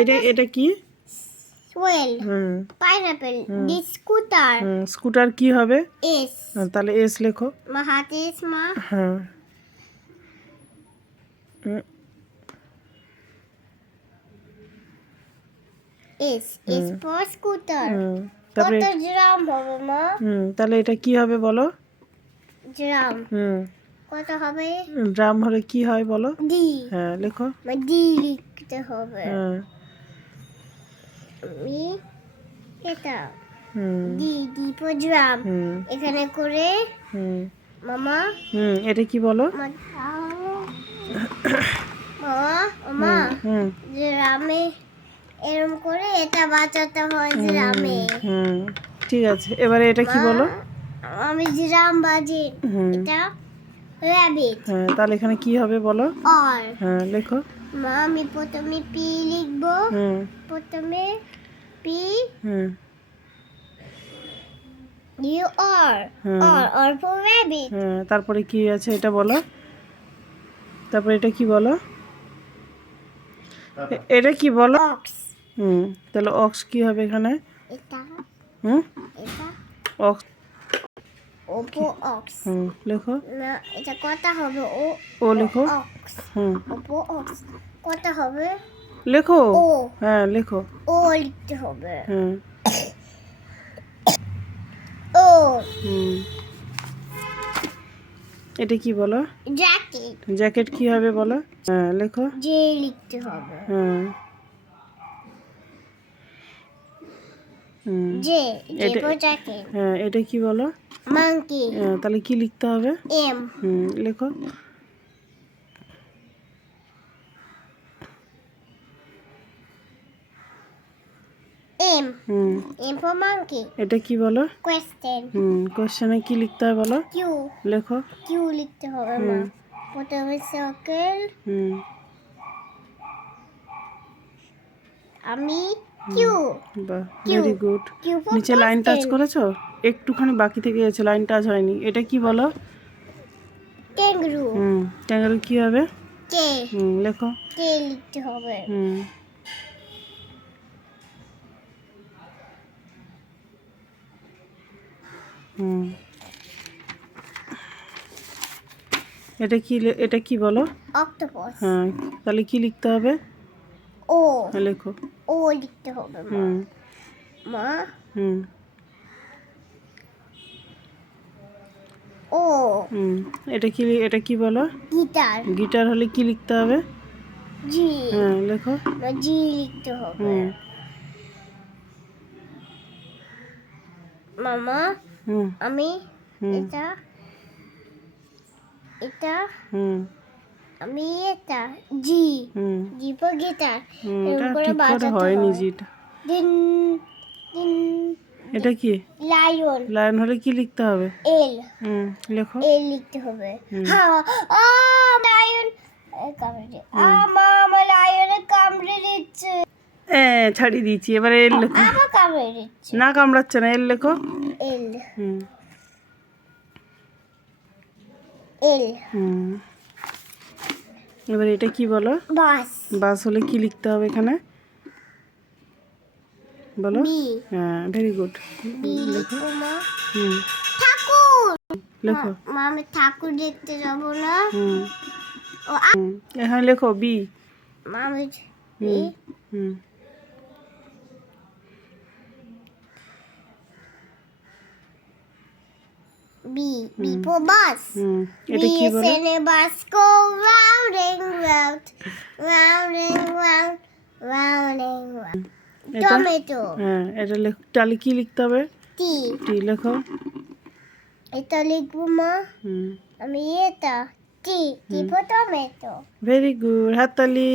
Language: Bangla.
এটা এটা কি? সোয়েল হুম পাইনাপেল দি স্কুটার। স্কুটার কি হবে? এস। হ্যাঁ, তাহলে এস লেখো। মা হাতে এস মা। হ্যাঁ। S S for scooter. তারপরে হবে মা? হুম তাহলে এটা কি হবে বলো? গ্রাম হুম। কত হবে? ড্রাম হলে কি হয় বলো? ডি হ্যাঁ লেখো। ডি লিখতে হবে। হ্যাঁ। আমি এটা হুম। ডি ডি ফর ড্রাম এখানে করে হুম। মামা। হুম এটা কি বলো? মামা মামা। গ্রামে এরম করে এটা বাঁচাতে হয় যে গ্রামে। হুম ঠিক আছে। এবারে এটা কি বলো? আমি জিরাম বাজি। এটা র্যাবিট হ্যাঁ তাহলে এখানে কি হবে বলো? আর হ্যাঁ লেখো। মা আমি প্রথমে পি লিখব। হুম। প্রথমে P hmm. U R R R for rabbit হ্যাঁ তারপরে কি আছে এটা বলো? তারপরে এটা কি বলো? এটা কি বলো? অক্স হুম তাহলে অক্স কি হবে এখানে? এটা। হুম? এটা। Ox Oppo ox. হুম লেখো। না এটা কত হবে? ও ও লেখো। অক্স। হুম। ওপো অক্স। কত হবে? লেখো। ও। হ্যাঁ লেখো। ও লিখতে হবে। হুম। ও। হুম। এটা কি বলো? জ্যাকেট। জ্যাকেট কি হবে বলো? হ্যাঁ লেখো। জে লিখতে হবে। হ্যাঁ হুম। J J jacket. হ্যাঁ এটা কি বলো? মাঙ্কি হ্যাঁ, তাহলে কি লিখতে হবে? এম হুম লেখো। M hmm. M for monkey এটা কি বলো? কোয়েশ্চেন হুম কোশ্চেনে কি লিখতে হবে বলো? কিউ লেখো। কিউ লিখতে হবে মা। প্রথমে সার্কেল হুম। আমি বাহ. ভেরি গুড নিচে লাইন টাচ করেছ? একটুখানি বাকি থেকে গেছে লাইন টাচ হয়নি। এটা কি বলো? ক্যাঙ্গারু হুম ট্যাঙ্গারু কি হবে? কে হুম লেখো। কে লিখতে হবে। হুম। হুম। এটা কি এটা কি বলো? অক্টোপাস হ্যাঁ তাহলে কি লিখতে হবে? ও। হ্যাঁ, লেখো। ও লিখতে হবে মা। হুম। মা? হুম। ও। হুম। এটা কি এটা কি বলো? গিটার। গিটার হলে কি লিখতে হবে? জি। হ্যাঁ লেখো। জি লিখতে হবে। মামা হুম। আমি এটা এটা হুম। আমি এটা জি। হুম। গিটার। এটা ঠিক করে বাজাতে। হয়নি হয়। জিটা। দিন দিন এটা কি? লায়ন। লায়ন হলে কি লিখতে হবে? এল। হুম লেখো। এল লিখতে হবে। হ্যাঁ আ লায়ন। কামড়ে দে আমা আমার লায়নে কামড়ে দিচ্ছে। এ ছাড়িয়ে দিয়েছি এবারে এল লেখো। কামড়ে দিচ্ছে। না কামড়াচ্ছে না এল লেখো। এল। হুম। এল। হুম। এবার এটা কি বলো? বাস। বাস হলে কি লিখতে হবে এখানে? বলো। হ্যাঁ ভেরি গুড লিখো। হুম। ঠাকুর। লেখো। আমি ঠাকুর দেখতে যাব না। হুম। ও এখানে লেখো বি। মা আমি হুম বি বি ফর বাস হুম। এটা কি বলো? in a bus go tomato হ্যাঁ এটা লেখ তাহলে কি লিখতে হবে? টি। টি লেখো। এটা লিখব মা। হুম। আমি এটা T T for tomato very good হাততালি।